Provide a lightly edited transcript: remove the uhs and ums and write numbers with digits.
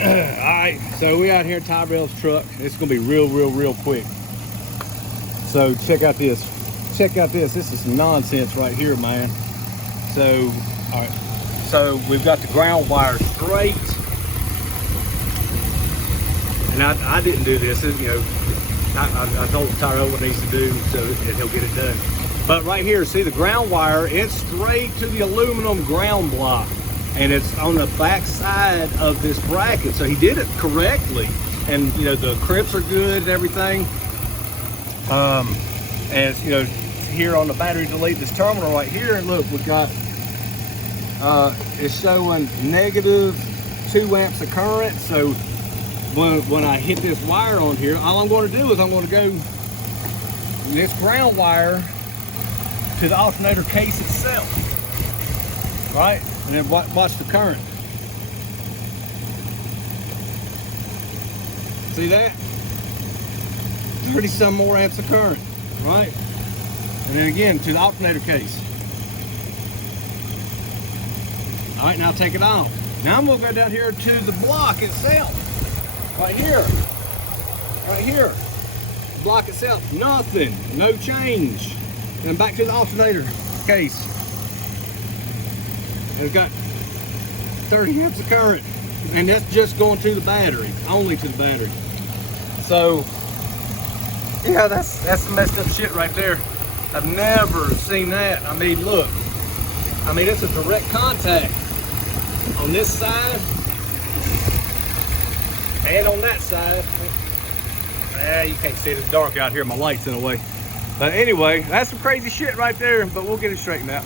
Alright, so we out here at Tyrell's truck. It's gonna be real quick. So check out this. Check out this. This is some nonsense right here, man. So, alright. So we've got the ground wire straight. And I didn't do this. You know, I told Tyrell what he needs to do so that he'll get it done. But right here, see the ground wire, it's straight to the aluminum ground block. And it's on the back side of this bracket. So he did it correctly. And you know, the crimps are good and everything. And you know, here on the battery delete, this terminal right here, and look, we've got, it's showing negative 2 amps of current. So when I hit this wire on here, all I'm going to do is I'm going to go this ground wire to the alternator case itself, right? And then watch the current. See that? 30 some more amps of current, right? And then again to the alternator case. All right, now take it off. Now I'm gonna go down here to the block itself. Right here, the block itself, nothing, no change. Then back to the alternator case. It's got 30 amps of current, and that's just going to the battery, only to the battery. So, yeah, that's some messed up shit right there. I've never seen that. I mean, look, I mean, it's a direct contact on this side and on that side. You can't see it, it's dark out here, my light's in the way. But anyway, that's some crazy shit right there, but we'll get it straightened out.